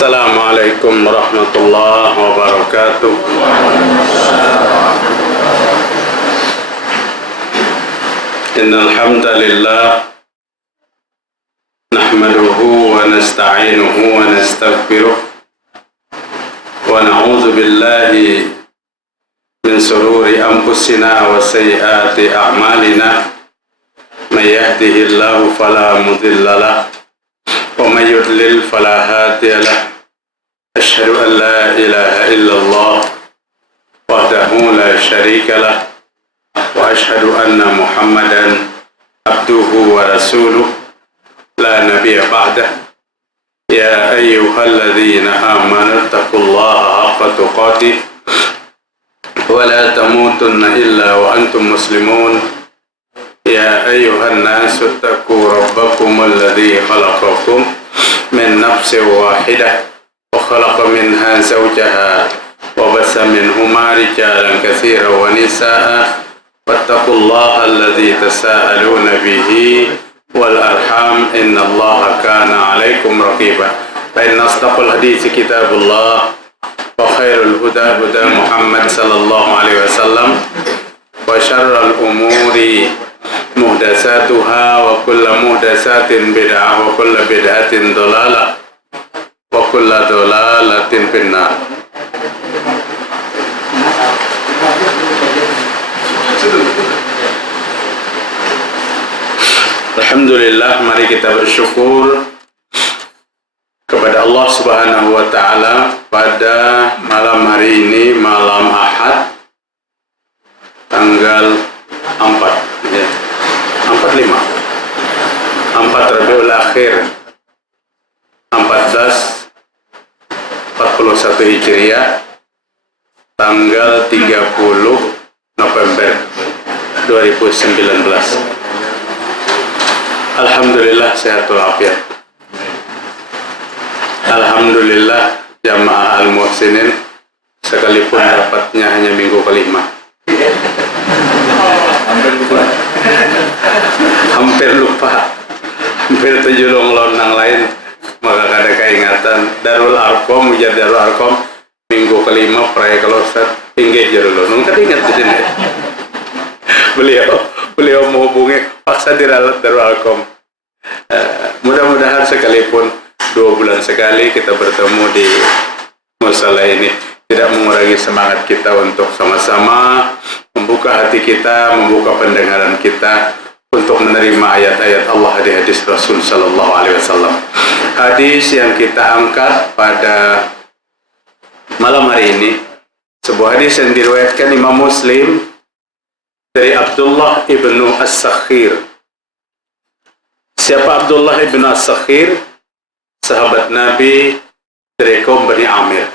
Assalamualaikum warahmatullahi wabarakatuh. Innal hamdalillah nahmaduhu wa nasta'inuhu wa nastaghfiruh wa na'udzu billahi min shururi anfusina wa sayyiati a'malina. May yahdihillahu fala mudilla lahu ومن يضلل فلا هادي له أشهد أن لا إله إلا الله وحده لا شريك له وأشهد أن محمدا عبده ورسوله لا نبي بعده يا أيها الذين آمنوا اتقوا الله حق تقاته ولا تموتن إلا وأنتم مسلمون يا أيها الناس اتقوا ربكم الذي خلقكم من نفس واحدة وخلق منها زوجها وبث منهما رجالا كثيرا ونساء واتقوا الله الذي تساءلون به والأرحام إن الله كان عليكم رقيبا فإن أصدق الحديث كتاب الله وخير الهدى هدى محمد صلى الله عليه وسلم وشر الأمور muhdatsatuha wa kullu muhdatsatin bid'ah wa kullu bid'atin dhalalah wa kullu dhalalatin finnar. Alhamdulillah, mari kita bersyukur kepada Allah Subhanahu wa taala pada malam hari ini, malam Ahad tanggal 4 ya. 4 Rabiul Akhir 1441 Hijriah tanggal 30 November 2019. Alhamdulillah sehat walafiat. Alhamdulillah jamaah al-muhsinin sekalipun dapatnya hanya minggu kelima. Hampir lupa, hampir 7 lonang lain, maka ada keingatan Darul Arkom, ujar Darul Arkom minggu kelima pray kalau Ustaz pinggir Darul Lonong kan ingat di sini. Beliau menghubungi paksa diralat Darul Arkom. Mudah-mudahan sekalipun 2 bulan sekali kita bertemu di musala ini tidak mengurangi semangat kita untuk sama-sama membuka hati kita, membuka pendengaran kita untuk menerima ayat-ayat Allah di hadis Rasul sallallahu alaihi wasallam. Hadis yang kita angkat pada malam hari ini sebuah hadis yang diriwayatkan Imam Muslim dari Abdullah ibnu As-Sakhir. Siapa Abdullah ibnu As-Sakhir? Sahabat Nabi dari kaum Bani Amir.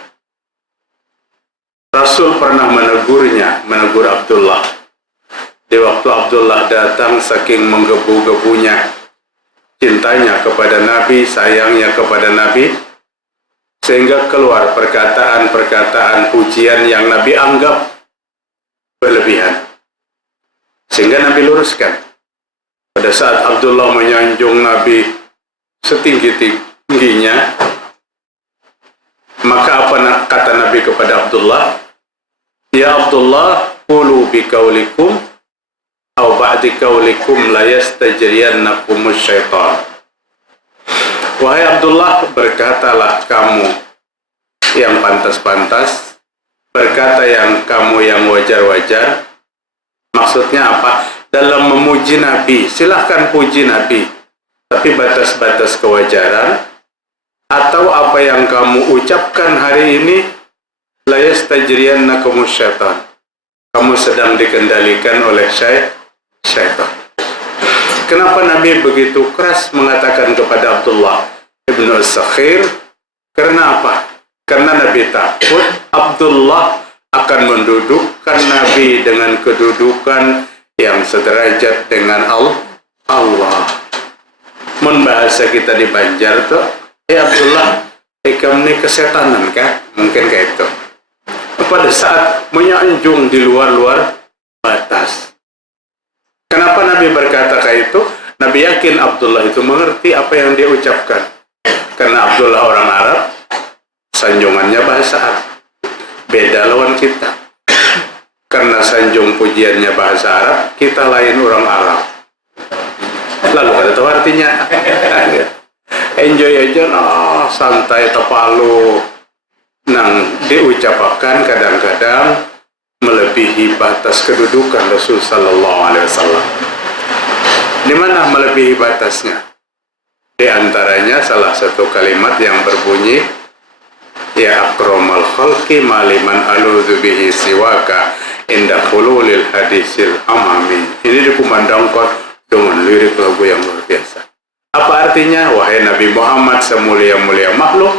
Rasul pernah menegur Abdullah. Di waktu Abdullah datang, saking menggebu-gebunya cintanya kepada Nabi, sayangnya kepada Nabi, sehingga keluar perkataan-perkataan pujian yang Nabi anggap berlebihan. Sehingga Nabi luruskan. Pada saat Abdullah menyanjung Nabi setinggi-tingginya, maka apa kata Nabi kepada Abdullah? Ya Abdullah, qulu bi qaulikum aw ba'di qaulikum la yastajriyannakumus syaitan. Wahai Abdullah, berkatalah kamu yang pantas-pantas, berkata yang kamu yang wajar-wajar. Maksudnya apa? Dalam memuji Nabi, silahkan puji Nabi, tapi batas-batas kewajaran. Atau apa yang kamu ucapkan hari ini, la yastajriyannakumus syaitan, kamu sedang dikendalikan oleh syaitan. Kenapa Nabi begitu keras mengatakan kepada Abdullah ibnu As-Sakhir? Karena apa? Karena Nabi takut Abdullah akan mendudukkan Nabi dengan kedudukan yang sederajat dengan Allah. Membahasa kita di Banjar tuh, Abdullah, kamu ini kesetanan kah? Mungkin kayak itu. Pada saat menyanjung di luar batas. Kenapa Nabi berkata kayak itu? Nabi yakin Abdullah itu mengerti apa yang dia ucapkan. Karena Abdullah orang Arab, sanjungannya bahasa Arab. Beda lawan kita. Karena sanjung pujiannya bahasa Arab, kita lain orang Arab. Lalu ada tahu artinya. Enjoy aja, santai tepalu. Nang diucapkan kadang-kadang melebihi batas kedudukan Rasul Sallallahu Alaihi Wasallam. Di mana melebihi batasnya? Di antaranya salah satu kalimat yang berbunyi, ya akramal khalqi maliman aludhu bihi siwaka inda khululil hadisil amami. Ini dikumandangkan dengan lirik lagu yang luar biasa. Apa artinya? Wahai Nabi Muhammad, semulia-mulia makhluk,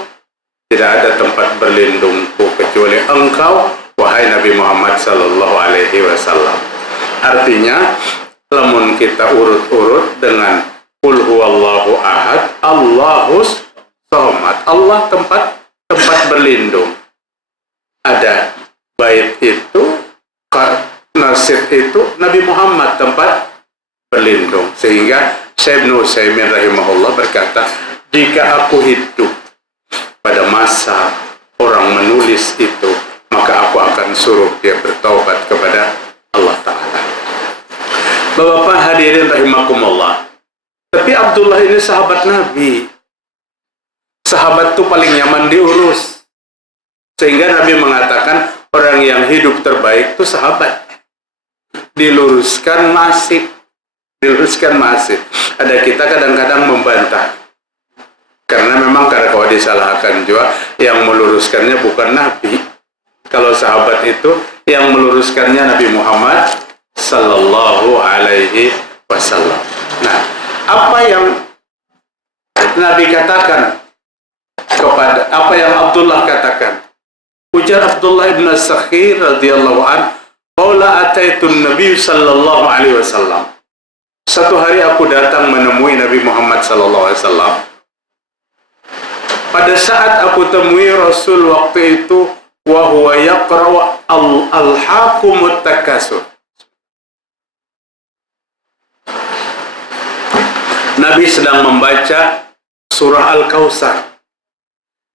tidak ada tempat berlindungku kecuali engkau, wahai Nabi Muhammad Sallallahu Alaihi Wasallam. Artinya, lamun kita urut-urut dengan Qul huwallahu ahad, Allahus somad. Allah tempat berlindung. Ada bait itu, nasib itu, Nabi Muhammad tempat berlindung. Sehingga Syekh Ibnu Utsaimin rahimahullah berkata, jika aku hidup pada masa orang menulis itu, maka aku akan suruh dia bertaubat kepada Allah Ta'ala. Bapak-bapak hadirin rahimakumullah. Tapi Abdullah ini sahabat Nabi. Sahabat itu paling nyaman diurus. Sehingga Nabi mengatakan orang yang hidup terbaik itu sahabat. Diluruskan nasib. Diluruskan nasib. Ada kita kadang-kadang membantah. Karena memang kalau disalahkan juga, yang meluruskannya bukan Nabi. Kalau sahabat itu, yang meluruskannya Nabi Muhammad Sallallahu Alaihi Wasallam. Nah, apa yang Nabi katakan kepada, apa yang Abdullah katakan? Ujar Abdullah ibn Sakhir radhiyallahu an, "Qala ataitun Nabi sallallahu alaihi wasallam." Satu hari aku datang menemui Nabi Muhammad sallallahu alaihi wasallam. Pada saat aku temui Rasul waktu itu, wa huwa yaqra al-hakumut takasur. Nabi sedang membaca surah Al-Kautsar.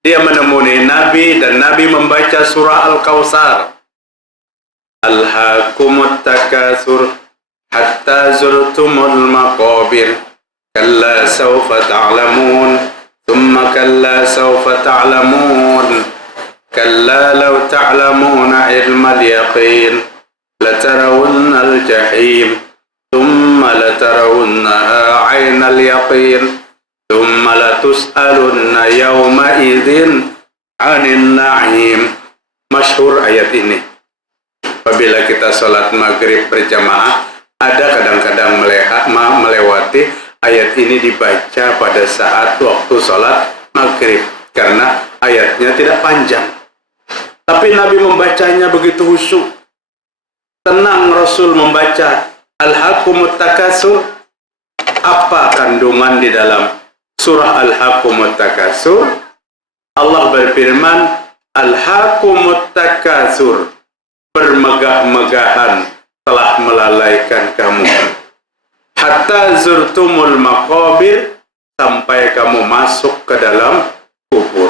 Dia menemui Nabi dan Nabi membaca surah Al-Kautsar. Al-hakumut takasur hatta zurtumul maqabir. Kalla sawfa ta'lamun, thumma kalla sawfa ta'lamun. Kalla law ta'lamuna ilmal yaqin, latarawunna al-jahim. ثم لترونها عين اليقين ثم لتسألن يومئذ عن النعيم. Masyhur ayat ini. Apabila kita sholat maghrib berjamaah, ada kadang-kadang melewati ayat ini dibaca pada saat waktu sholat maghrib karena ayatnya tidak panjang. Tapi Nabi membacanya begitu khusyuk. Tenang Rasul membaca Al-Hakumut Takasur. Apa kandungan di dalam surah Al-Hakumut Takasur? Allah berfirman, Al-Hakumut Takasur, bermegah-megahan telah melalaikan kamu. Hatta zurtumul maqabir, sampai kamu masuk ke dalam kubur.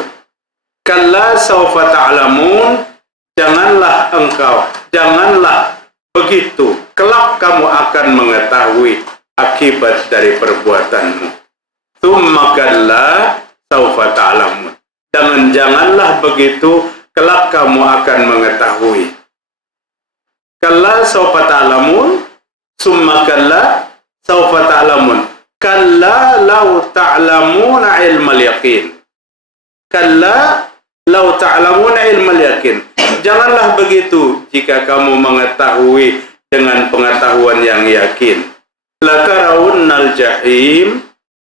Kalla sawfa ta'lamun, janganlah begitu, kelak kamu akan mengetahui akibat dari perbuatanmu. Tsumma kalla sawfa ta'lamun, dan janganlah begitu, kelak kamu akan mengetahui. Kalla sawfa ta'lamun, tsumma kalla sawfa ta'lamun. Kalla law ta'lamuna ilmal yaqin. Kalla law ta'lamuna ilmal yaqin. Janganlah begitu jika kamu mengetahui dengan pengetahuan yang yakin. Latarawunnal jahim,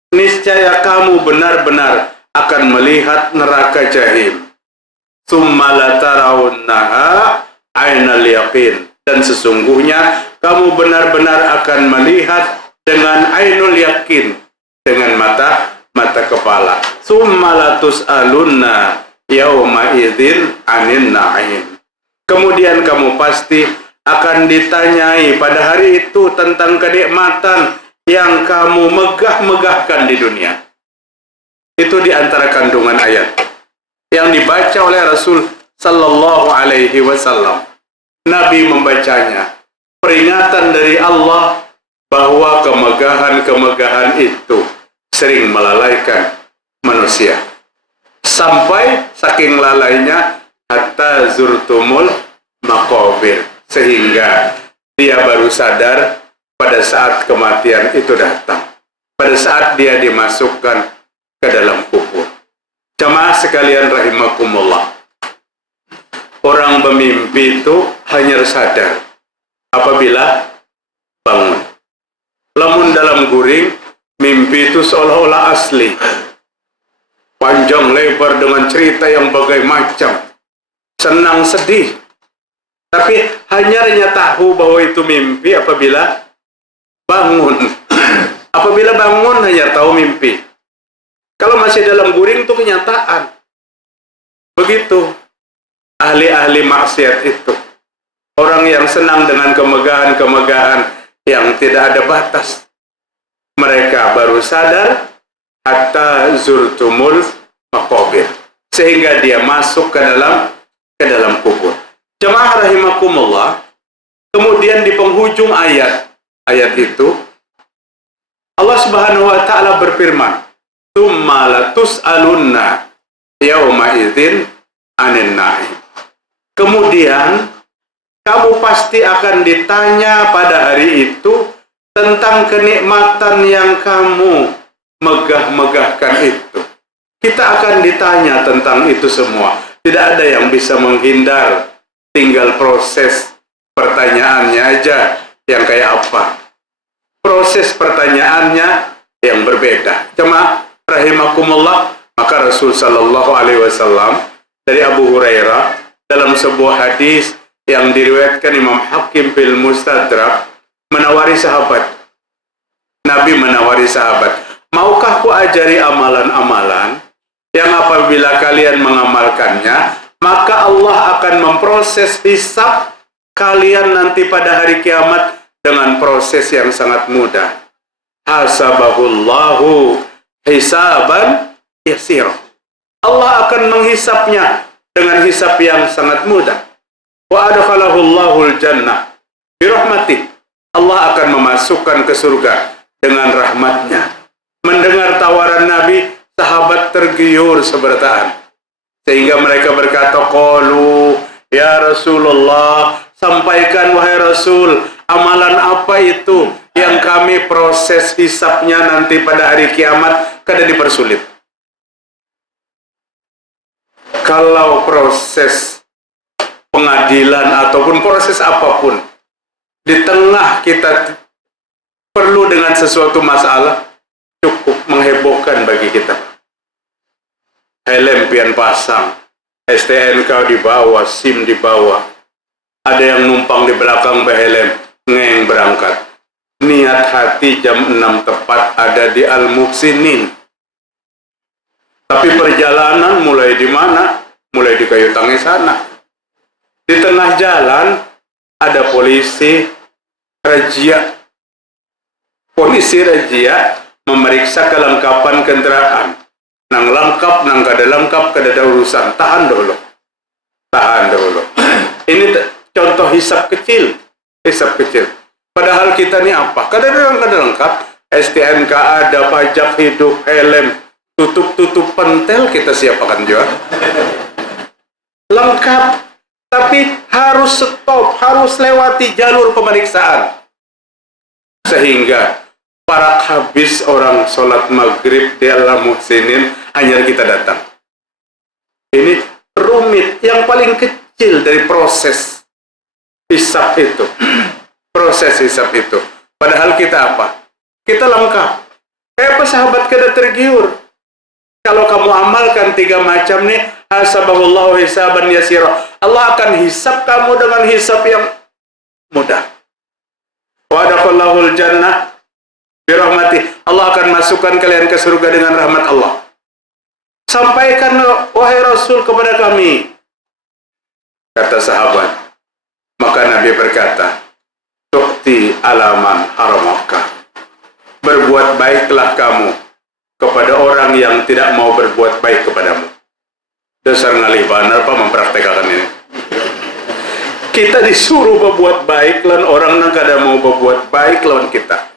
niscaya kamu benar-benar akan melihat neraka jahim. Tsumma latarawunnaha ainal yaqin, dan sesungguhnya kamu benar-benar akan melihat dengan ainul yakin, dengan mata kepala. Tsumma latus'alunna yauma idzin anin na'im. Kemudian kamu pasti akan ditanyai pada hari itu tentang kenikmatan yang kamu megah-megahkan di dunia. Itu di antara kandungan ayat. yang dibaca oleh Rasul Sallallahu Alaihi Wasallam. Nabi membacanya, peringatan dari Allah bahwa kemegahan-kemegahan itu sering melalaikan manusia. Sampai saking lalainya, hatta zurtumul maqabir, sehingga dia baru sadar pada saat kematian itu datang, pada saat dia dimasukkan ke dalam kubur. Jamaah sekalian rahimakumullah, orang bermimpi itu hanya sadar apabila bangun. Lamun dalam guring, mimpi itu seolah-olah asli, panjang lebar dengan cerita yang bagai macam, senang sedih. Tapi hanya tahu bahwa itu mimpi apabila bangun. Apabila bangun hanya tahu mimpi. Kalau masih dalam guring itu kenyataan. Begitu ahli-ahli maksiat itu. Orang yang senang dengan kemegahan-kemegahan yang tidak ada batas. Mereka baru sadar hatta zurtumul maqabir, sehingga dia masuk ke dalam kubur. Jemaah rahimakumullah, kemudian di penghujung ayat itu Allah Subhanahu wa taala berfirman, "Tsumma latus'alunna yauma idzin 'anin na'im." Kemudian kamu pasti akan ditanya pada hari itu tentang kenikmatan yang kamu megah-megahkan itu. Kita akan ditanya tentang itu semua. Tidak ada yang bisa menghindar. Tinggal proses pertanyaannya aja yang kayak apa. Proses pertanyaannya yang berbeda. Jemaah rahimakumullah, maka Rasul Sallallahu Alaihi Wasallam dari Abu Hurairah dalam sebuah hadis yang diriwayatkan Imam Hakim fil Mustadrak menawari sahabat. Nabi menawari sahabat, maukah ku ajari amalan-amalan yang apabila kalian mengamalkannya, maka Allah akan memproses hisab kalian nanti pada hari kiamat dengan proses yang sangat mudah. Hasabahullahu hisaban yasir. Allah akan menghisapnya dengan hisab yang sangat mudah. Wa adkhalahullahu al-jannah birahmatih. Allah akan memasukkan ke surga dengan rahmatnya. Mendengar tawaran Nabi, sahabat tergiur sebertaan. Sehingga mereka berkata, qalu ya Rasulullah, sampaikan wahai Rasul, amalan apa itu yang kami proses hisapnya nanti pada hari kiamat kada dipersulit. Kalau proses pengadilan ataupun proses apapun, di tengah kita perlu dengan sesuatu masalah, cukup menghebohkan bagi kita. Helm pian pasang, STNK di bawah, SIM di bawah. Ada yang numpang di belakang behelm, ngeng berangkat. Niat hati jam 6 tepat ada di Al-Muhsinin. Tapi perjalanan mulai di mana? Mulai di Kayu Tangi sana. Di tengah jalan ada polisi razia. Polisi razia memeriksa kelengkapan kendaraan. Nang lengkap, nang kada lengkap, kada ada urusan. Tahan dulu. Tahan dulu. Ini contoh hisab kecil. Hisab kecil. Padahal kita ini apa? Kada lengkap. STNK ada, pajak hidup, helm, tutup-tutup pentel kita siapakan juga. Lengkap. Tapi harus stop, harus lewati jalur pemeriksaan. Sehingga para habis orang sholat maghrib di Al-Muhsinin hanya kita datang. Ini rumit, yang paling kecil dari proses hisab itu. Proses hisab itu. Padahal kita apa? Kita lengkap. Kenapa sahabat kada tergiur? Kalau kamu amalkan 3 macam nih, hasabahullahu hisaban yasira. Allah akan hisab kamu dengan hisab yang mudah. Wa adkhalahul jannah birahmatih. Allah akan masukkan kalian ke surga dengan rahmat Allah. Sampaikan wahai Rasul kepada kami, kata sahabat. Maka Nabi berkata, tu'ti alaman haramaka. Berbuat baiklah kamu kepada orang yang tidak mau berbuat baik kepadamu. Dasar ngalih banar Pak mempraktekkan ini. Kita disuruh berbuat baik lawan orang yang kada mau berbuat baik lawan kita.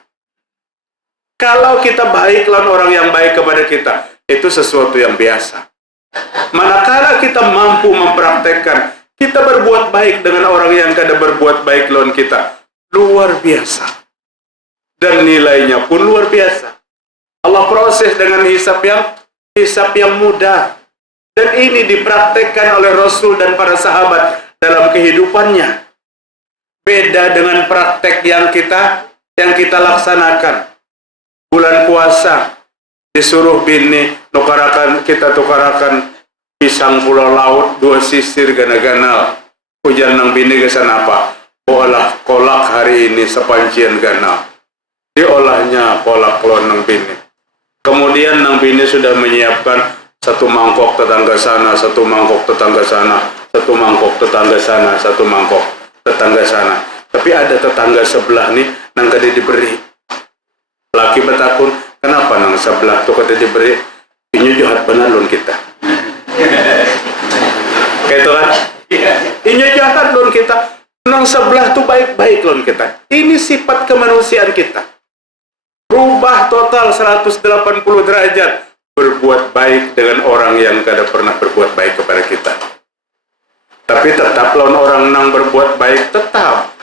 Kalau kita baik lawan orang yang baik kepada kita, itu sesuatu yang biasa. Manakala kita mampu mempraktekkan, kita berbuat baik dengan orang yang kada berbuat baik lawan kita, luar biasa. Dan nilainya pun luar biasa. Allah proses dengan hisab yang mudah. Dan ini dipraktekkan oleh Rasul dan para sahabat dalam kehidupannya. Beda dengan praktek yang kita laksanakan. Bulan puasa disuruh bini kita tukarakan pisang pulau laut 2 sisir gana-ganal. Hujan nang bini kesan apa? Olah kolak hari ini sepancian ganal. Diolahnya kolak kelon nang bini. Kemudian nang bini sudah menyiapkan 1 mangkok tetangga sana, 1 mangkok tetangga sana, 1 mangkok tetangga sana, 1 mangkok tetangga sana. Tapi ada tetangga sebelah nih nang kada diberi. Laki betakun, kenapa nang sebelah tuh kada diberi? Ini jahat benar lon kita. Kayak itu kan? Ini jahat lon kita. Nang sebelah tuh baik-baik lon kita. Ini sifat kemanusiaan kita. Rubah total 180 derajat. Berbuat baik dengan orang yang kada pernah berbuat baik kepada kita. Tapi tetap lawan orang nang berbuat baik tetap.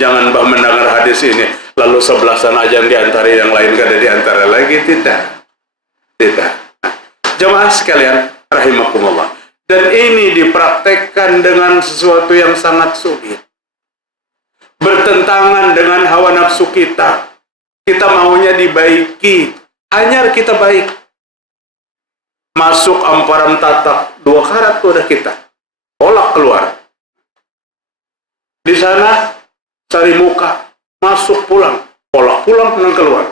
Jangan bah mendengar hadis ini lalu sebelah sana aja diantara yang lain kada diantara lagi, tidak. Nah, jemaah sekalian rahimakumullah. Dan ini dipraktekkan dengan sesuatu yang sangat sulit. Bertentangan dengan hawa nafsu kita. Kita maunya dibaiki, hanya kita baik. Masuk amparan tatak 2 karat tuh udah kita kolak keluar. Di sana cari muka, masuk pulang, kolak pulang nang keluar.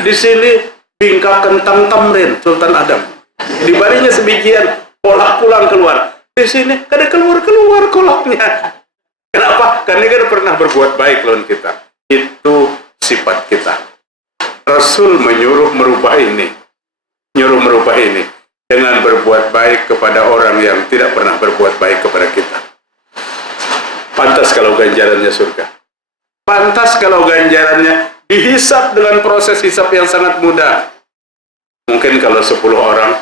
Di sini bingka kentang tamrin Sultan Adam. Di barinya sebijian, kolak pulang keluar. Di sini kada keluar kolaknya. Kenapa? Karena kita pernah berbuat baik lawan kita. Itu sifat kita. Rasul menyuruh merubah ini. Dengan berbuat baik kepada orang yang tidak pernah berbuat baik kepada kita. Pantas kalau ganjarannya surga. Pantas kalau ganjarannya dihisap dengan proses hisap yang sangat mudah. Mungkin kalau 10 orang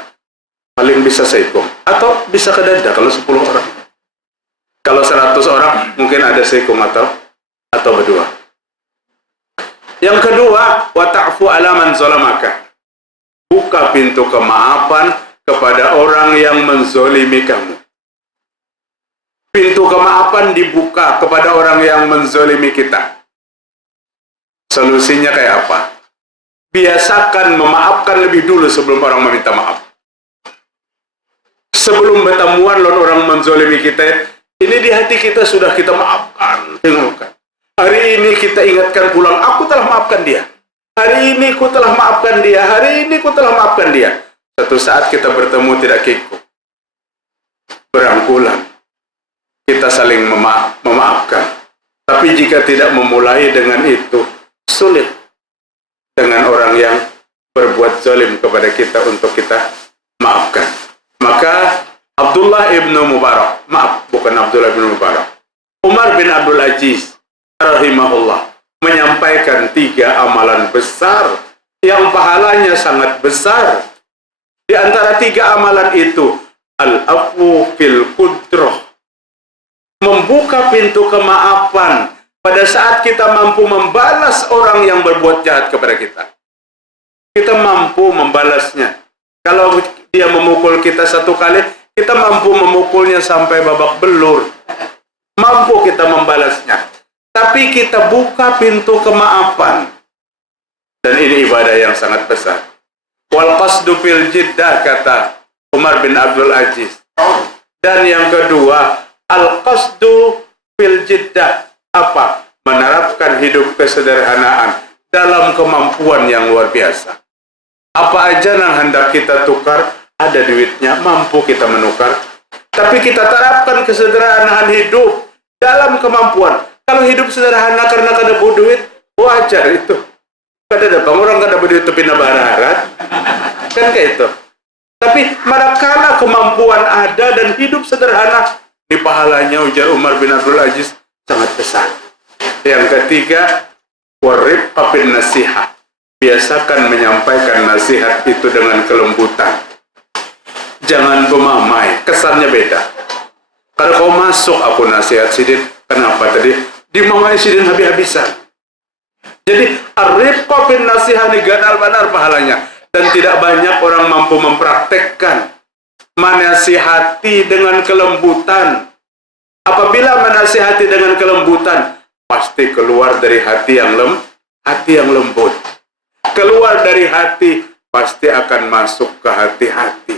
paling bisa seikum, atau bisa kedada kalau 10 orang. Kalau 100 orang mungkin ada seikum atau berdua. Yang kedua, wa ta'fu ala man zalamaka. Buka pintu kemaafan kepada orang yang menzolimi kamu. Pintu kemaafan dibuka kepada orang yang menzolimi kita. Solusinya kayak apa? Biasakan memaafkan lebih dulu sebelum orang meminta maaf. Sebelum bertemuan lawan orang menzolimi kita, ini di hati kita sudah kita maafkan. Hari ini kita ingatkan pulang, aku telah maafkan dia. Hari ini ku telah maafkan dia. Hari ini ku telah maafkan dia. Satu saat kita bertemu tidak kikuk, berangkulan, kita saling memaafkan. Tapi jika tidak memulai dengan itu, sulit dengan orang yang berbuat zalim kepada kita untuk kita maafkan. Maka Abdullah ibnu Mubarak, Umar bin Abdul Aziz rahimahullah menyampaikan 3 amalan besar yang pahalanya sangat besar. Di antara 3 amalan itu, al-afwu fil qudrah, membuka pintu kemaafan pada saat kita mampu membalas orang yang berbuat jahat kepada kita. Kita mampu membalasnya. Kalau dia memukul kita 1 kali, kita mampu memukulnya sampai babak belur. Mampu kita membalasnya. Tapi kita buka pintu kemaafan. Dan ini ibadah yang sangat besar. Wal qasdu fil jiddah, kata Umar bin Abdul Aziz. Dan yang kedua, al qasdu fil jiddah, apa? Menerapkan hidup kesederhanaan dalam kemampuan yang luar biasa. Apa aja yang hendak kita tukar, ada duitnya, mampu kita menukar. Tapi kita terapkan kesederhanaan hidup dalam kemampuan. Kalau hidup sederhana karena kada duit, wajar itu. Kada ada bang orang kada duit tapi pindah barat. Kan kayak itu. Tapi manakala kemampuan ada dan hidup sederhana, di pahalanya ujar Umar bin Abdul Aziz sangat besar. Yang ketiga, warifqa bin nasihat. Biasakan menyampaikan nasihat itu dengan kelembutan. Jangan pemamai, kesannya beda. Kalau kau masuk aku nasihat sidin, kenapa tadi dimamai sidin habis-habisan? Jadi arifqa bin nasihat ini benar pahalanya. Dan tidak banyak orang mampu mempraktekkan menasihati dengan kelembutan. Apabila menasihati dengan kelembutan, pasti keluar dari hati yang lembut. Keluar dari hati, pasti akan masuk ke hati-hati.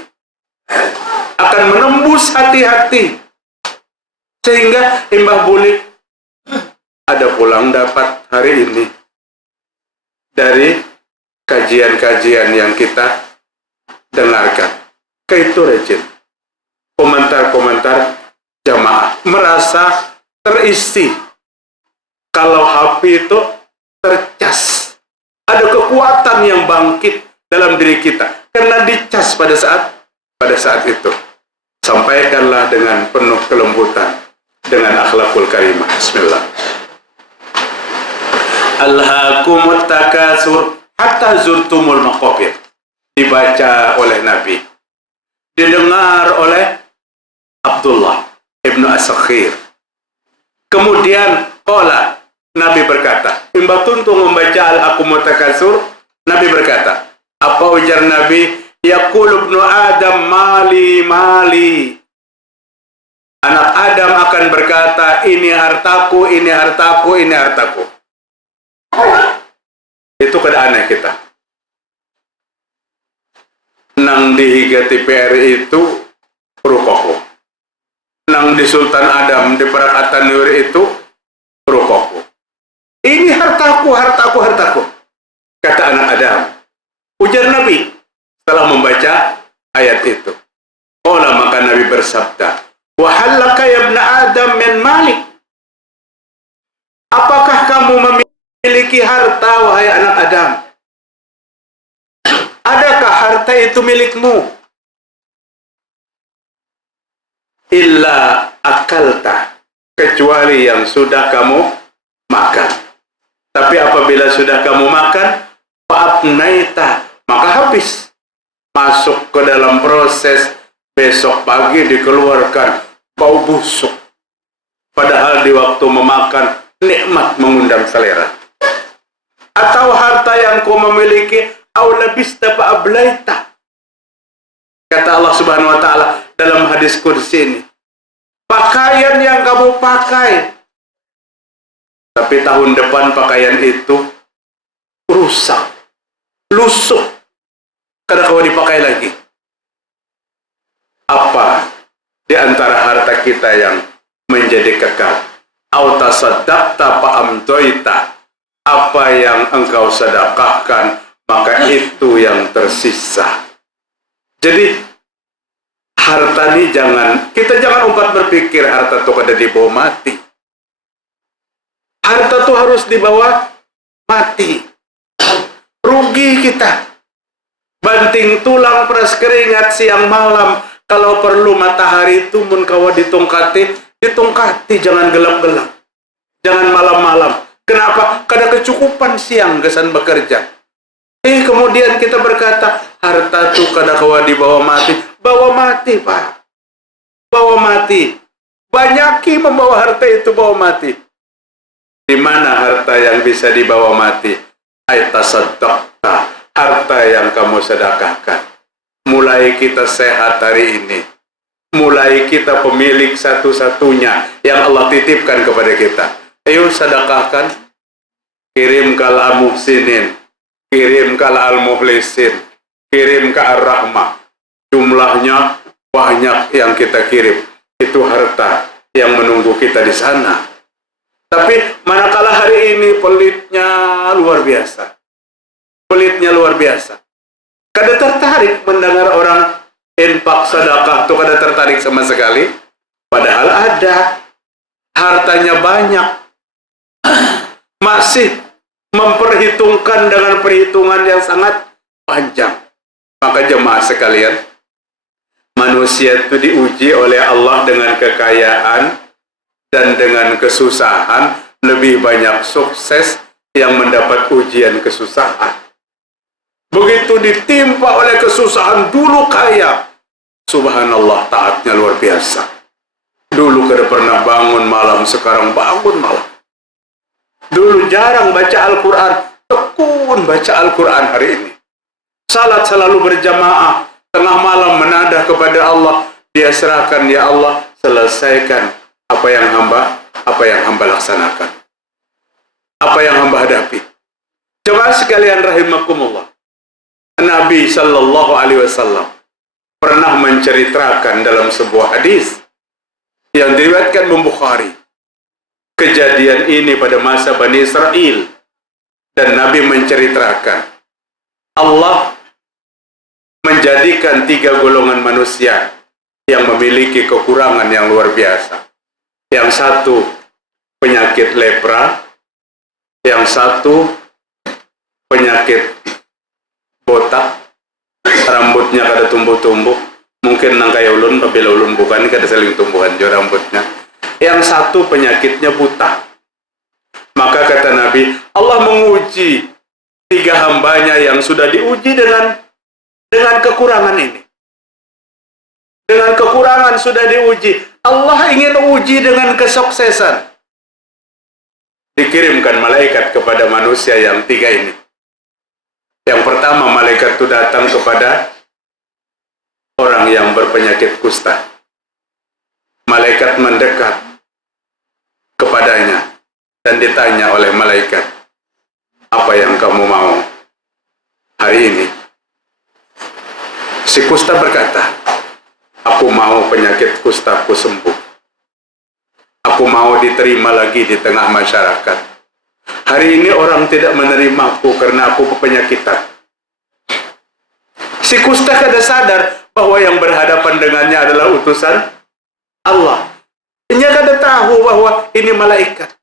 Akan menembus hati-hati. Sehingga Mbah Bulik ada pulang dapat hari ini dari kajian-kajian yang kita dengarkan. Kaitu rejim. Komentar-komentar jamaah merasa terisi. Kalau HP itu tercas. Ada kekuatan yang bangkit dalam diri kita karena dicas pada saat itu. Sampaikanlah dengan penuh kelembutan, dengan akhlakul karimah. Bismillah. Alhaakumut takasur hatta zurtumul maqabir. Dibaca oleh Nabi, didengar oleh Abdullah ibnu As-Sakhir. Kemudian Nabi berkata, Mbah Tuntung membaca Al-Haakumut Takasur, Nabi berkata, apa ujar Nabi? Yaqul ibnu Adam mali mali. Anak Adam akan berkata, ini hartaku, ini hartaku, ini hartaku. Itu keadaannya kita. Nang di Higa TPRI itu rukoku. Nang di Sultan Adam di Perak Atanur itu rukoku. Ini hartaku, hartaku, hartaku. Kata anak Adam. Ujar Nabi setelah membaca ayat itu. Maka Nabi bersabda, wahallaka ya ibna Adam min malik. Apakah kamu memiliki harta, wahai anak Adam? Adakah harta itu milikmu? Illa akalta, kecuali yang sudah kamu makan. Tapi apabila sudah kamu makan, fa'afnaita, maka habis. Masuk ke dalam proses, besok pagi dikeluarkan, bau busuk. Padahal di waktu memakan, nikmat mengundang selera. Atau harta yang kau memiliki, au labista fa'ablaita. Kata Allah Subhanahu wa Ta'ala dalam hadis kursi ini, pakaian yang kamu pakai, tapi tahun depan pakaian itu rusak, lusuh, karena kau dipakai lagi. Apa di antara harta kita yang menjadi kekal? Au tasaddaqta fa amdoita. Apa yang engkau sedekahkan, maka itu yang tersisa. Jadi harta ini kita jangan umpat berpikir harta itu ada di bawah mati. Harta itu harus dibawa mati. Rugi kita. Banting tulang peras keringat siang malam. Kalau perlu matahari itu mun kawa ditungkati, jangan gelap-gelap. Jangan malam-malam. Kenapa? Karena kecukupan siang kesan bekerja. Kemudian kita berkata, harta itu kada kawa dibawa mati. Bawa mati, Pak. Bawa mati. Banyaki membawa harta itu bawa mati. Di mana harta yang bisa dibawa mati? Aitasaddaqta, harta yang kamu sedekahkan. Mulai kita sehat hari ini. Mulai kita pemilik satu-satunya yang Allah titipkan kepada kita. Ayo sedekahkan. Kirim ke al-muhsinin. Kirim ke al-muhlisin. Kirim ke ar-rahmah. Jumlahnya banyak yang kita kirim. Itu harta yang menunggu kita di sana. Tapi manakala hari ini pelitnya luar biasa. Pelitnya luar biasa. Kada tertarik mendengar orang infak sedekah itu, kada tertarik sama sekali. Padahal ada. Hartanya banyak. Masih memperhitungkan dengan perhitungan yang sangat panjang. Maka jemaah sekalian, manusia itu diuji oleh Allah dengan kekayaan dan dengan kesusahan, lebih banyak sukses yang mendapat ujian kesusahan. Begitu ditimpa oleh kesusahan, dulu kaya, subhanallah, taatnya luar biasa. Dulu kada pernah bangun malam, sekarang bangun malam. Dulu jarang baca Al-Quran, tekun baca Al-Quran hari ini. Salat selalu berjamaah, tengah malam menadah kepada Allah, dia serahkan, ya Allah, selesaikan apa yang hamba laksanakan, apa yang hamba hadapi. Jemaah sekalian rahimakumullah, Nabi Shallallahu Alaihi Wasallam pernah menceritakan dalam sebuah hadis yang diriwayatkan Imam Bukhari, kejadian ini pada masa Bani Israel, dan Nabi menceritakan Allah menjadikan 3 golongan manusia yang memiliki kekurangan yang luar biasa. Yang satu penyakit lepra, yang satu penyakit botak, rambutnya kada tumbuh-tumbuh, mungkin nang kaya ulun, apabila ulun bukan kada saling tumbuhan jo rambutnya. Yang satu penyakitnya buta. Maka kata Nabi, Allah menguji 3 hambanya yang sudah diuji dengan kekurangan ini. Dengan kekurangan sudah diuji. Allah ingin uji dengan kesuksesan. Dikirimkan malaikat kepada manusia yang 3 ini. Yang pertama, malaikat itu datang kepada orang yang berpenyakit kusta. Malaikat mendekat kepadanya dan ditanya oleh malaikat, apa yang kamu mau hari ini? Si kusta berkata, aku mau penyakit kustaku sembuh. Aku mau diterima lagi di tengah masyarakat. Hari ini orang tidak menerimaku karena aku berpenyakitan. Si kusta kada sadar bahwa yang berhadapan dengannya adalah utusan Allah. Dia kada tahu bahwa ini malaikat.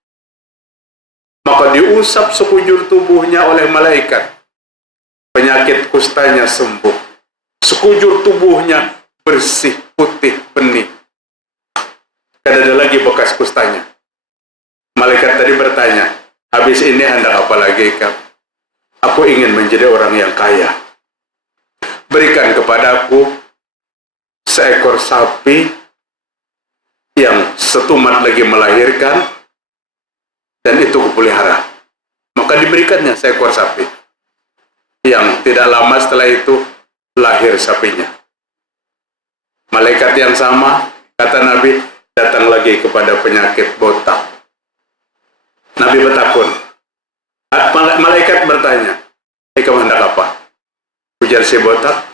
Maka diusap sekujur tubuhnya oleh malaikat. Penyakit kustanya sembuh. Sekujur tubuhnya bersih, putih, bening. Kada ada lagi bekas kustanya. Malaikat tadi bertanya, habis ini hendak apa lagi kau? Aku ingin menjadi orang yang kaya. Berikan kepadaku seekor sapi yang setumat lagi melahirkan, dan itu kupelihara. Maka diberikannya seekor sapi. Yang tidak lama setelah itu lahir sapinya. Malaikat yang sama, kata Nabi, datang lagi kepada penyakit botak. Nabi bertakun. Malaikat bertanya, kamu hendak apa? Ujar si botak,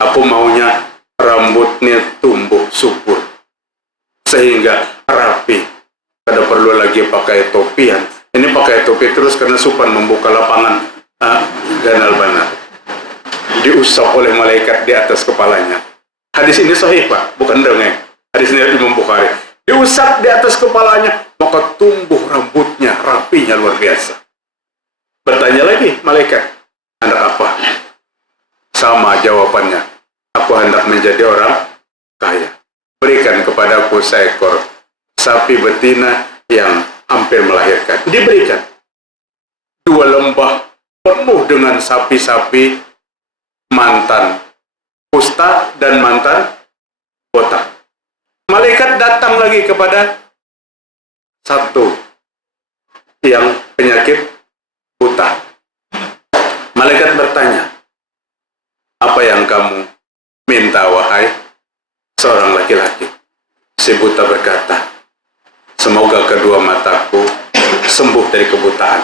aku maunya rambutnya tumbuh subur, sehingga rapi. Kada perlu lagi pakai topian. Ini pakai topi terus karena supan membuka lapangan ganal banar. Diusap oleh malaikat di atas kepalanya. Hadis ini sahih, Pak, bukan dongeng. Hadis ini Imam Bukhari. Diusap di atas kepalanya, maka tumbuh rambutnya, rapinya luar biasa. Bertanya lagi malaikat, hendak apa? Sama jawabannya, aku hendak menjadi orang kaya. Berikan kepadaku seekor sapi betina yang hampir melahirkan. Diberikan 2 lembah penuh dengan sapi-sapi mantan kusta dan mantan botak. Malaikat datang lagi kepada satu yang penyakit buta. Malaikat bertanya, apa yang kamu minta wahai seorang laki-laki? Si buta berkata, semoga kedua mataku sembuh dari kebutaan.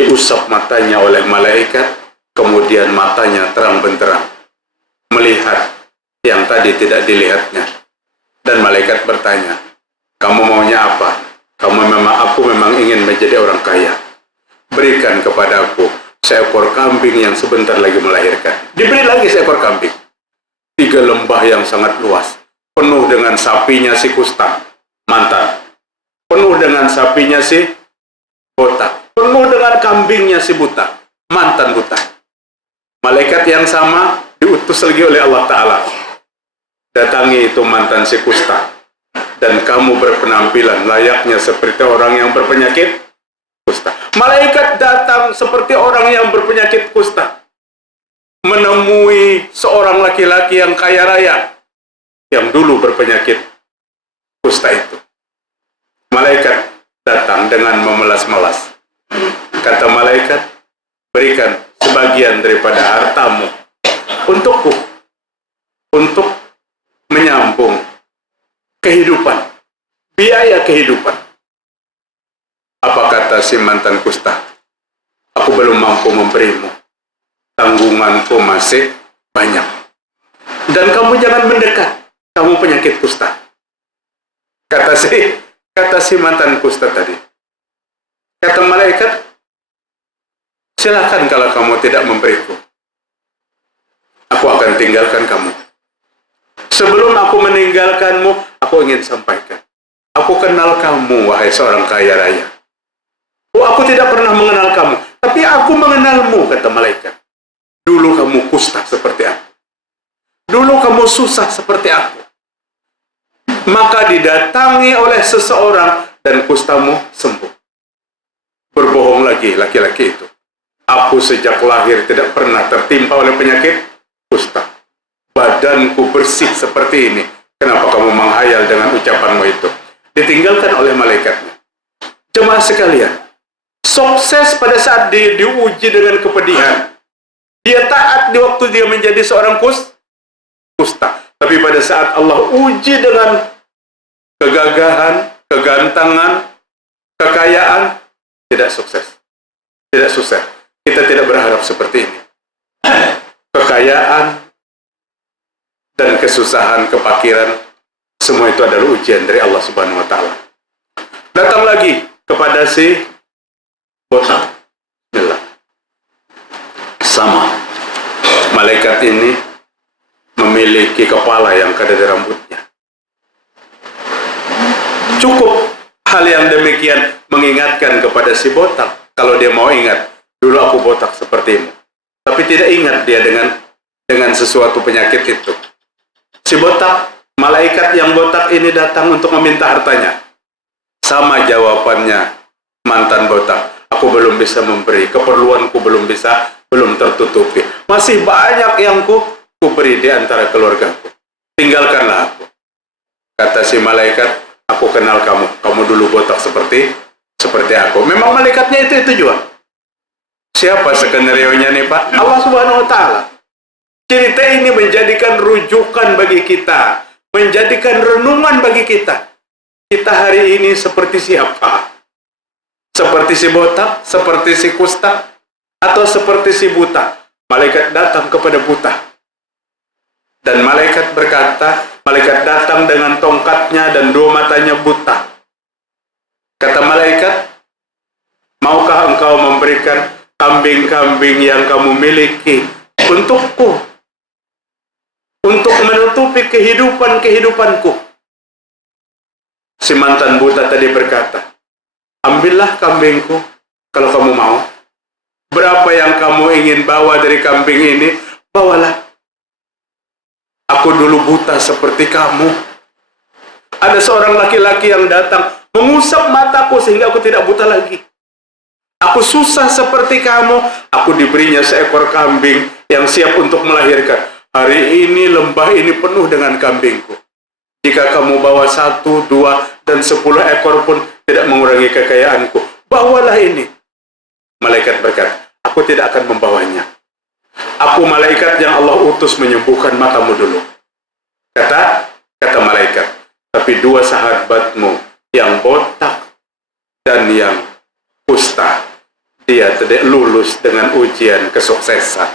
Diusap matanya oleh malaikat, kemudian matanya terang benderang, melihat yang tadi tidak dilihatnya. Dan malaikat bertanya, kamu maunya apa? Aku memang ingin menjadi orang kaya. Berikan kepadaku seekor kambing yang sebentar lagi melahirkan. Diberi lagi seekor kambing. 3 lembah yang sangat luas, penuh dengan sapinya si kusta, mantan. Penuh dengan sapinya si botak. Penuh dengan kambingnya si buta, mantan buta. Malaikat yang sama diutus lagi oleh Allah Ta'ala. datangi itu mantan si kusta, dan kamu berpenampilan layaknya seperti orang yang berpenyakit kusta. Malaikat datang seperti orang yang berpenyakit kusta, menemui seorang laki-laki yang kaya raya, yang dulu berpenyakit kusta itu. Malaikat datang dengan memelas-melas. Kata malaikat, berikan sebagian daripada hartamu untukku, untuk menyambung kehidupan, biaya kehidupan. Apa kata si mantan kusta? Aku belum mampu memberimu, tanggunganku masih banyak. Dan kamu jangan mendekat, kamu penyakit kusta. Kata si mantan kusta tadi. Kata malaikat, silakan kalau kamu tidak memberiku, aku akan tinggalkan kamu. Sebelum aku meninggalkanmu, aku ingin sampaikan, aku kenal kamu, wahai seorang kaya raya. Aku tidak pernah mengenal kamu, tapi aku mengenalmu, kata malaikat. Dulu kamu kusta seperti aku. Dulu kamu susah seperti aku. Maka didatangi oleh seseorang dan kustamu sembuh. Berbohong lagi laki-laki itu. Aku sejak lahir tidak pernah tertimpa oleh penyakit kusta. Badanku bersih seperti ini. Kenapa kamu menghayal dengan ucapanmu itu? Ditinggalkan oleh malaikatnya. Jemaah sekalian, sukses pada saat dia diuji dengan kepedihan. Dia taat di waktu dia menjadi seorang kusta. Tapi pada saat Allah uji dengan kegagahan, kegantengan, kekayaan, tidak sukses. Tidak sukses. Kita tidak berharap seperti ini. Kekayaan dan kesusahan, kepakiran, semua itu adalah ujian dari Allah Subhanahu wa Ta'ala. Datang lagi kepada si botak. Bismillah. Sama. Malaikat ini memiliki kepala yang kada ada rambutnya. Cukup hal yang demikian mengingatkan kepada si botak. Kalau dia mau ingat, dulu aku botak sepertimu. Tapi tidak ingat dia dengan sesuatu penyakit itu. Si botak, malaikat yang botak ini datang untuk meminta hartanya. Sama jawabannya mantan botak. Aku belum bisa memberi, keperluanku belum tertutupi. Masih banyak yang ku beri di antara keluargaku. Tinggalkanlah aku. Kata si malaikat, aku kenal kamu. Kamu dulu botak seperti aku. Memang malaikatnya itu juga. Siapa skenario-nya nih Pak? Allah Subhanahu wa Ta'ala. Cerita ini menjadikan rujukan bagi kita, menjadikan renungan bagi kita. Kita hari ini seperti siapa? Seperti si botak, seperti si kusta, atau seperti si buta? Malaikat datang kepada buta. Dan malaikat berkata, malaikat datang dengan tongkatnya dan dua matanya buta. Kata malaikat, maukah engkau memberikan kambing-kambing yang kamu miliki untukku, untuk menutupi kehidupanku? Si mantan buta tadi berkata, ambillah kambingku kalau kamu mau. Berapa yang kamu ingin bawa dari kambing ini, bawalah. Aku dulu buta seperti kamu. Ada seorang laki-laki yang datang mengusap mataku sehingga aku tidak buta lagi. Aku susah seperti kamu. Aku diberinya seekor kambing yang siap untuk melahirkan. Hari ini lembah ini penuh dengan kambingku. Jika kamu bawa 1, 2, dan 10 ekor pun tidak mengurangi kekayaanku. Bawalah ini. Malaikat berkata, aku tidak akan membawanya. Aku malaikat yang Allah utus menyembuhkan matamu dulu. Kata malaikat. Tapi dua sahabatmu yang botak dan yang kusta, dia tidak lulus dengan ujian kesuksesan.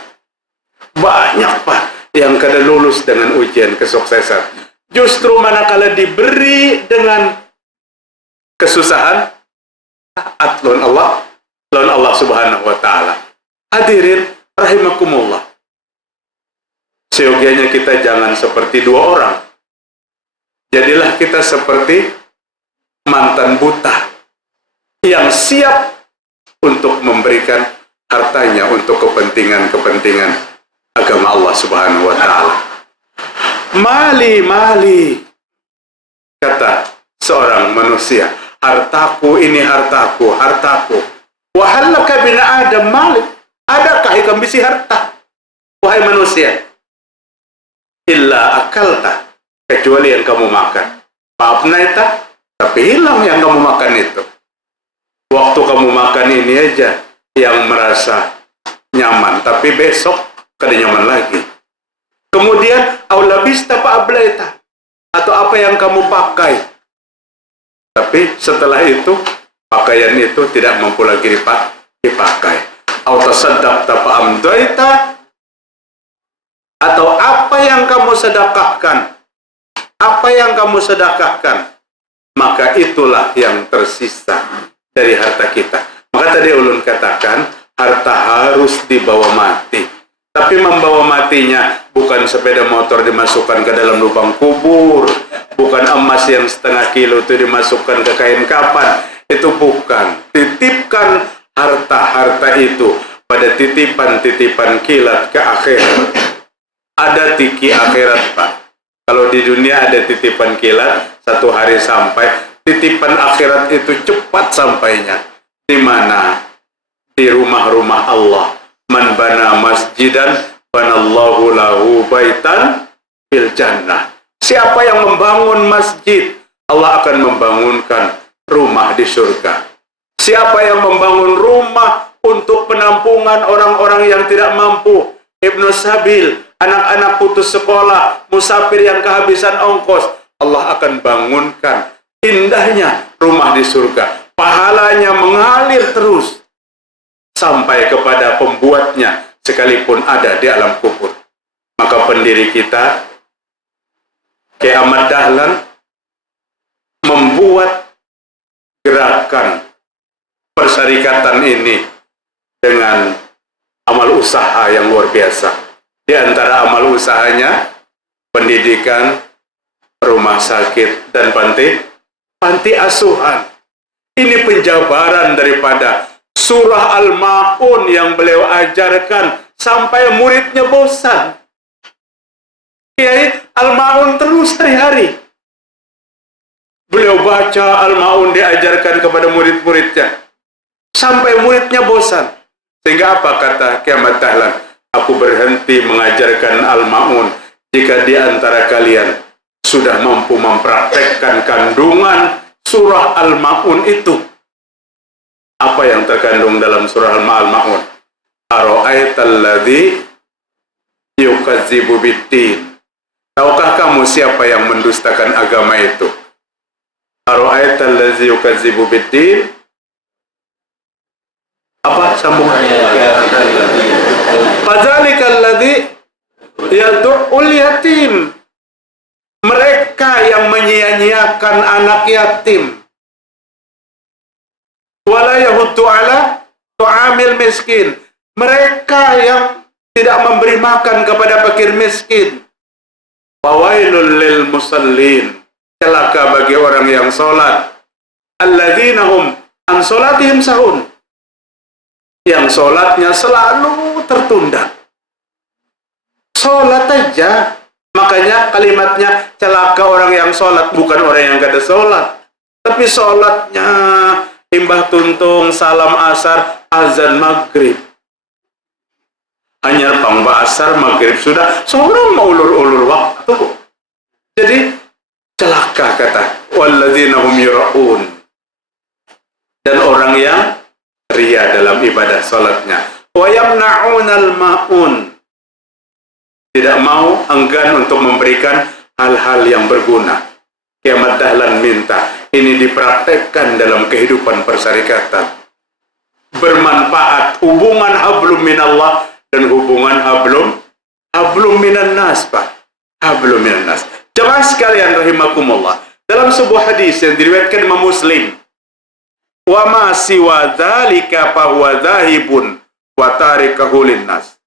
Banyak Pak yang kada lulus dengan ujian kesuksesan. Justru manakala diberi dengan kesusahan, taat lawan Allah Subhanahu wa Ta'ala. Hadirin rahimakumullah. Seyogianya kita jangan seperti dua orang. Jadilah kita seperti mantan buta yang siap untuk memberikan hartanya untuk kepentingan-kepentingan agama Allah Subhanahu wa Ta'ala. Mali, mali, kata seorang manusia. Hartaku ini hartaku, hartaku. Wahallaka bin Adam mali. Adakah ikam bisi harta? Wahai manusia. Illa akalta. Kecuali yang kamu makan. Maaf naita, tapi hilang yang kamu makan itu. Waktu kamu makan ini aja yang merasa nyaman, tapi besok kada nyaman lagi. Kemudian aulabista fa ablaita, atau apa yang kamu pakai, tapi setelah itu pakaian itu tidak mampu lagi dipakai. Au tasaddaqta fa amdaita, atau apa yang kamu sedekahkan, apa yang kamu sedekahkan, maka itulah yang tersisa dari harta kita. Maka tadi ulun katakan harta harus dibawa mati. Tapi membawa matinya bukan sepeda motor dimasukkan ke dalam lubang kubur, bukan emas yang 0,5 kilo itu dimasukkan ke kain kapan. Itu bukan. Titipkan harta-harta itu pada titipan-titipan kilat ke akhirat. Ada tiki akhirat, Pak. Kalau di dunia ada titipan kilat, 1 hari sampai. Titipan akhirat itu cepat sampainya. Di mana? Di rumah-rumah Allah. Man bana masjidan banallahu lahu baitan fil jannah. Siapa yang membangun masjid, Allah akan membangunkan rumah di surga. Siapa yang membangun rumah untuk penampungan orang-orang yang tidak mampu, Ibnu Sabil, anak-anak putus sekolah, musafir yang kehabisan ongkos, Allah akan bangunkan indahnya rumah di surga. Pahalanya mengalir terus sampai kepada pembuatnya sekalipun ada di alam kubur. Maka pendiri kita, Kiai Ahmad Dahlan, membuat gerakan persyarikatan ini dengan amal usaha yang luar biasa. Di antara amal usahanya pendidikan, rumah sakit, dan panti asuhan. Ini penjabaran daripada surah Al-Ma'un yang beliau ajarkan sampai muridnya bosan. Kiai Al-Ma'un terus hari-hari. Beliau baca Al-Ma'un, diajarkan kepada murid-muridnya sampai muridnya bosan. Sehingga apa kata Kiai Ahmad Dahlan? Aku berhenti mengajarkan Al-Ma'un jika di antara kalian sudah mampu mempraktekkan kandungan surah Al-Ma'un itu. Apa yang terkandung dalam surah Al-Ma'un? Ara'aital ladzi yukadzibu biddin. Tahukah kamu siapa yang mendustakan agama itu? Ara'aital ladzi yukadzibu biddin. Apa sambungannya? Fadzalikal ladzi yad'ul yatim. Mereka yang menyia-nyiakan anak yatim. Wala yahuddu ala tu'amil miskin. Mereka yang tidak memberi makan kepada fakir miskin. Fawailul lil musallin. Celaka bagi orang yang sholat. Alladzina hum an sholatihim sahun. Yang sholatnya selalu tertunda. Sholat aja. Makanya kalimatnya celaka orang yang sholat, bukan orang yang gak ada sholat. Tapi sholatnya imbah tuntung, salam asar, azan maghrib. Hanya pangba asar, maghrib sudah, seorang mau ulur-ulur waktu. Jadi celaka kata walladzina hum yura'un. Dan orang yang ria dalam ibadah salatnya. Wa yamna'unal ma'un. Tidak mau, enggan untuk memberikan hal-hal yang berguna. Kiai Ahmad Dahlan minta ini dipraktekkan dalam kehidupan persyarikatan. Bermanfaat, hubungan hablum minallah dan hubungan hablum minan nas, Pak. Hablum minan nas. Jemaah sekalian rahimakumullah, dalam sebuah hadis yang diriwayatkan Imam Muslim, wa ma siwa dzalika fa huwa dzahibun wa tarikahu linnas.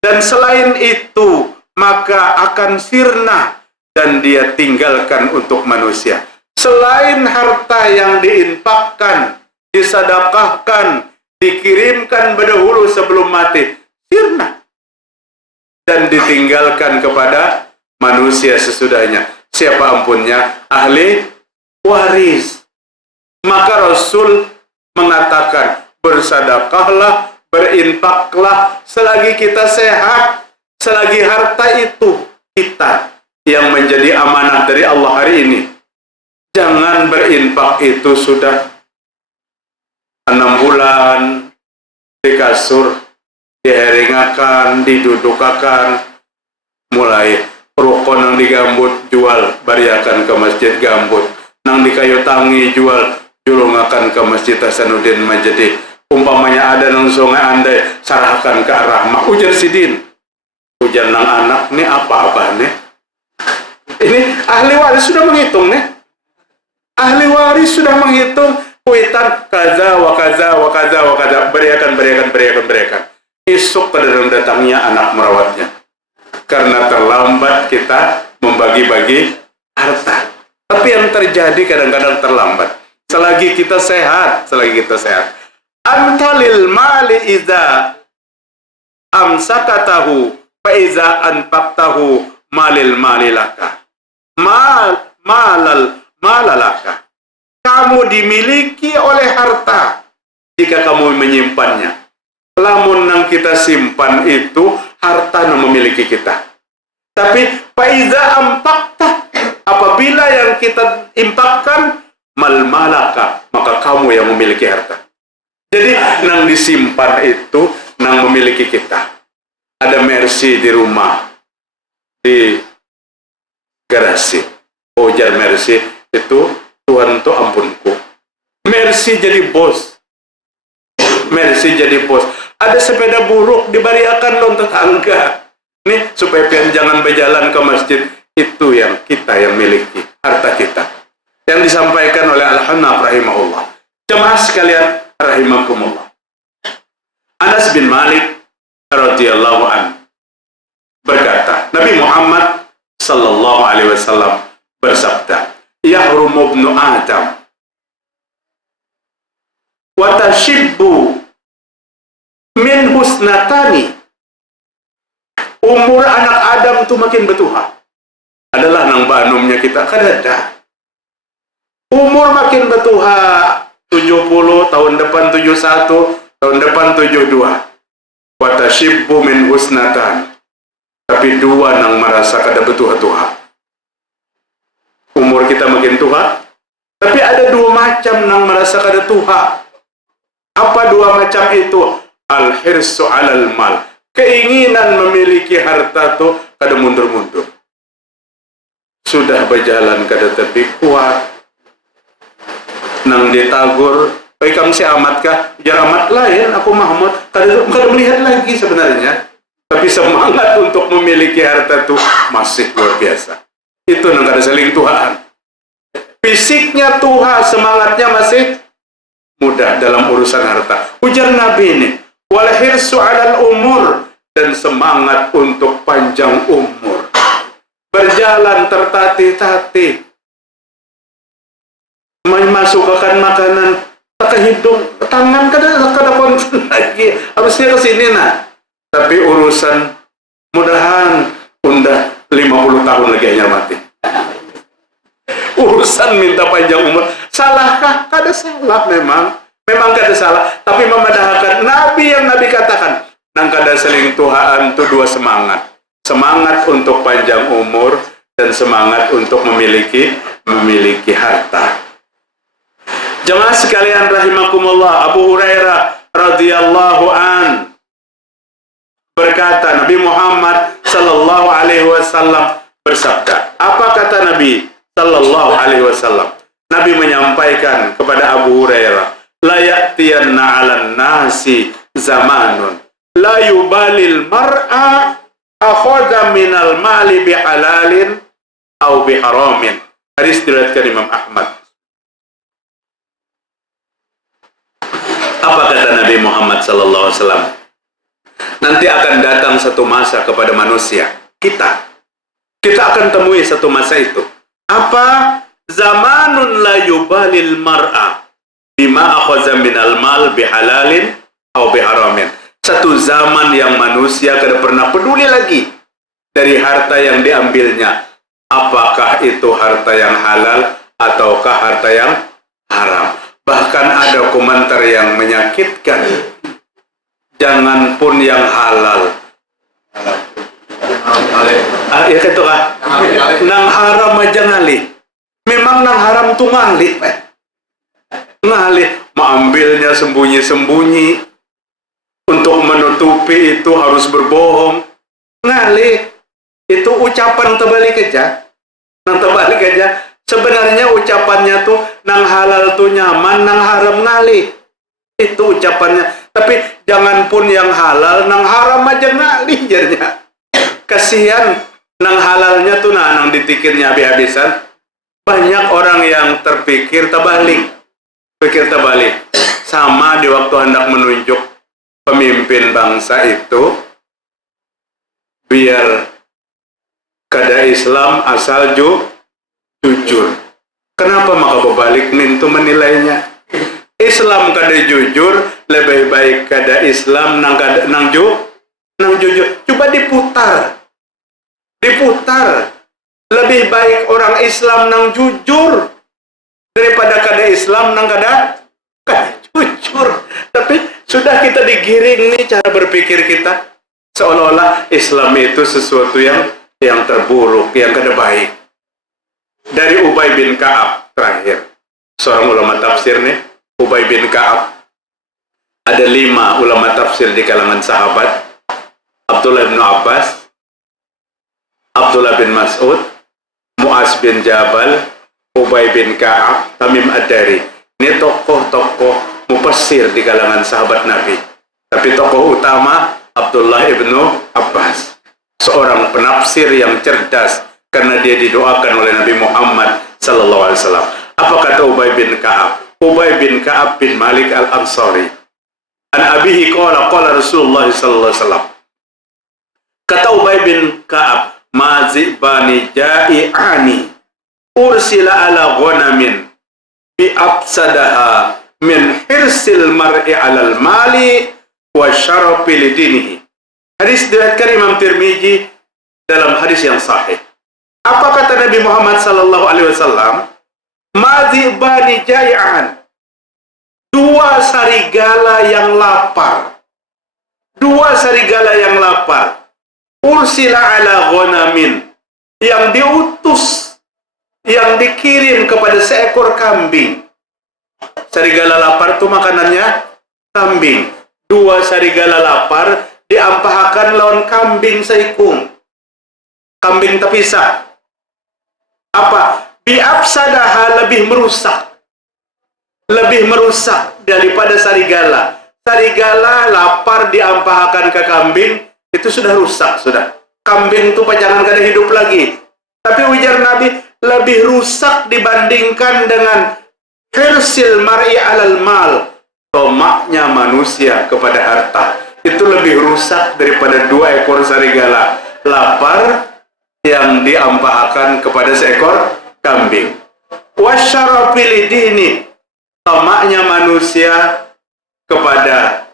Dan selain itu, maka akan sirna dan dia tinggalkan untuk manusia. Selain harta yang diinfakkan, disedekahkan, dikirimkan berdahulu sebelum mati, sirna dan ditinggalkan kepada manusia sesudahnya. Siapa ampunnya? Ahli waris. Maka Rasul mengatakan, bersedekahlah, berinfaklah selagi kita sehat, selagi harta itu kita yang menjadi amanah dari Allah hari ini. Jangan berinfak itu sudah 6 bulan di kasur, diheringakan, didudukakan, mulai rokok nang digambut jual, bariakan ke masjid gambut, nang di kayu tangi jual, julungakan ke masjid Hasanuddin Majdi. Umpamanya ada nang sungai andai, sarahkan ke arah mak. Ujar sidin, ujar nang anak, ini apa-apa nih? Ini ahli waris sudah menghitung nih. Ahli waris sudah menghitung kuitan kaza wa kaza wa kaza wa kaza, beriakan. Esok pada datangnya anak merawatnya. Karena terlambat kita membagi-bagi harta. Tapi yang terjadi kadang-kadang terlambat. Selagi kita sehat. Antalil mali iza amsakatahu fa iza anfaqtahu malil malilaka. Malalaka. Kamu dimiliki oleh harta jika kamu menyimpannya. Lamun nang kita simpan itu harta yang memiliki kita. Tapi faiza ampakta, apabila yang kita impakkan malaka, maka kamu yang memiliki harta. Jadi nang disimpan itu nang memiliki kita. Ada Mercy di rumah, di garasi. Ujar Mercy itu, Tuhan itu ampunku. Mercy jadi bos. Ada sepeda buruk dibariakan non tetangga. Nih supaya pian jangan berjalan ke masjid. Itu yang kita yang miliki, harta kita. Yang disampaikan oleh Al-Hannaf rahimahullah. Jemaah sekalian rahimakumullah. Anas bin Malik radhiyallahu an berkata, Nabi Muhammad sallallahu alaihi wasallam bersabda, "Yahrumu ibnu Adam wa tashibbu min husnatani." Umur anak Adam itu makin betuha. Adalah nang banumnya kita kadada. Umur makin betuha, 70, tahun depan 71, tahun depan 72. Wa tashibbu min husnatan. Tapi dua nang merasa kada betuha-tuha. Umur kita makin tua, tapi ada dua macam nang merasa kada tuha. Apa dua macam itu? Al-hirsu alal mal. Keinginan memiliki harta tu kada mundur-mundur. Sudah berjalan kada tepi kuat. Nang ditagur, "Oi kamu si amat kah?" Jar amat lain, aku Mahmud. Kada melihat lagi sebenarnya. Tapi semangat untuk memiliki harta tu masih luar biasa. Itu nang kada saling tuhaan. Fisiknya tuha, semangatnya masih mudah dalam urusan harta. Ujar Nabi ini, wal hirsu 'alal umur, dan semangat untuk panjang umur. Berjalan tertatih-tatih. Memasukkan makanan ke hidung, tangan kada konsen lagi. Harusnya ke sini nah. Tapi urusan mudahan undah 50 tahun lagi hanya mati. Urusan minta panjang umur, salahkah? Kada salah memang kada salah, tapi memadahkan Nabi yang Nabi katakan nang kada seling tuhaan tu dua semangat untuk panjang umur dan semangat untuk memiliki harta. Jemaah sekalian rahimakumullah, Abu Hurairah radhiyallahu an berkata, Nabi Muhammad sallallahu alaihi wasallam bersabda. Apa kata Nabi sallallahu alaihi wasallam? Nabi menyampaikan kepada Abu Hurairah, la ya'tiyanna 'alan nasi zamanun la yubalil mar'a akhadha minal mali bihalalin aw biharamin. Hadis diriwayatkan Imam Ahmad. Apa kata Nabi Muhammad sallallahu alaihi wasallam? Nanti akan datang satu masa kepada manusia. Kita akan temui satu masa itu. Apa? Zamanun la yubalil mar'a bima akhadha minal mal bihalalin aw biharamin. Satu zaman yang manusia kada pernah peduli lagi dari harta yang diambilnya. Apakah itu harta yang halal ataukah harta yang haram? Bahkan ada komentar yang menyakitkan. Jangan pun yang halal. Ya gitu kah? Nang haram aja ngalih. Memang nang haram tuh ngalih. Ngalih, mengambilnya sembunyi-sembunyi. Untuk menutupi itu harus berbohong. Ngalih. Itu ucapan terbalik aja. Nang terbalik aja. Sebenarnya ucapannya tuh nang halal tuh nyaman, nang haram ngalih. Itu ucapannya. Tapi jangan pun yang halal, nang haram aja ngalih jadinya. Kasihan nang halalnya tuh nang ditikirnya habis-habisan. Banyak orang yang terpikir terbalik. Pikir terbalik. Sama di waktu hendak menunjuk pemimpin bangsa itu, biar kada Islam asal jujur. Kenapa maka berbalik itu menilainya? Islam kada jujur, lebih baik kada Islam nang jujur. Coba diputar. Lebih baik orang Islam nang jujur daripada kada Islam nang kada jujur. Tapi sudah kita digiring nih cara berpikir kita, seolah-olah Islam itu sesuatu yang terburuk, yang kada baik. Dari Ubay bin Ka'ab terakhir, seorang ulama tafsir nih, Ubay bin Ka'ab. Ada 5 ulama tafsir di kalangan sahabat: Abdullah bin Abbas, Abdullah bin Mas'ud, Mu'az bin Jabal, Ubay bin Ka'ab, Tamim Ad-Dari. Ini tokoh-tokoh mufassir di kalangan sahabat Nabi. Tapi tokoh utama Abdullah bin Abbas, seorang penafsir yang cerdas karena dia didoakan oleh Nabi Muhammad sallallahu alaihi wasallam. Apa kata Ubay bin Ka'ab? Ubay bin Ka'ab bin Malik al-Ansari. An abihi qala Rasulullah sallallahu alaihi wasallam. Kata Ubay bin Ka'ab, mazibani ja'i'ani ursila ala ghanamin bi afsadaha min hirsil mar'i alal mali wa syarafi lidinihi. Hadis diriwayatkan Imam Tirmizi dalam hadis yang sahih. Apa kata Nabi Muhammad sallallahu alaihi wasallam? Mazibani ja'i'an. 2 sarigala yang lapar. 2 sarigala yang lapar. Ursila ala ghanamin. Yang diutus, yang dikirim kepada seekor kambing. Sarigala lapar itu makanannya kambing. 2 sarigala lapar diampahkan lawan kambing seikung. Kambing terpisah. Apa? Biafsadaha, lebih merusak. Lebih merusak daripada sarigala. Sarigala lapar diampahkan ke kambing, itu sudah rusak, sudah. Kambing itu jangan kada hidup lagi. Tapi ujar Nabi, lebih rusak dibandingkan dengan hirsil mar'i alal mal. Tomaknya manusia kepada harta. Itu lebih rusak daripada 2 ekor sarigala lapar yang diampahkan kepada seekor kambing. Wasyarafil dini. Tamaknya manusia kepada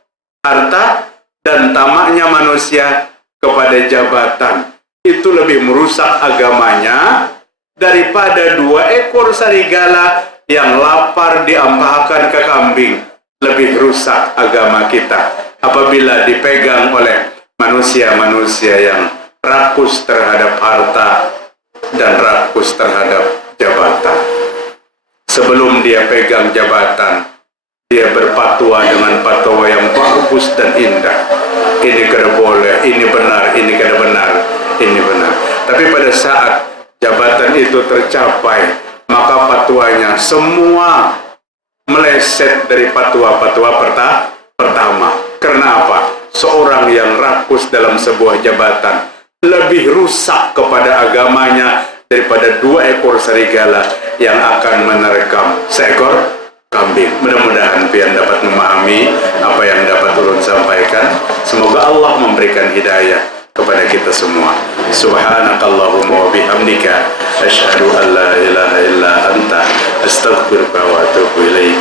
harta dan tamaknya manusia kepada jabatan. Itu lebih merusak agamanya daripada 2 ekor sarigala yang lapar diampahkan ke kambing. Lebih rusak agama kita apabila dipegang oleh manusia-manusia yang rakus terhadap harta dan rakus terhadap jabatan. Sebelum dia pegang jabatan, dia berfatwa dengan fatwa yang bagus dan indah. Ini kada boleh, ini benar, ini kada benar, ini benar. Tapi pada saat jabatan itu tercapai, maka fatwanya semua meleset dari fatwa-fatwa pertama. Karena apa? Seorang yang rakus dalam sebuah jabatan lebih rusak kepada agamanya daripada 2 ekor sarigala yang akan menerkam seekor kambing. Mudah-mudahan pian dapat memahami apa yang dapat ulun sampaikan. Semoga Allah memberikan hidayah kepada kita semua. Subhanakallahumma wa bihamdika asyhadu an la ilaha illa anta astaghfiruka wa atubu ilaik.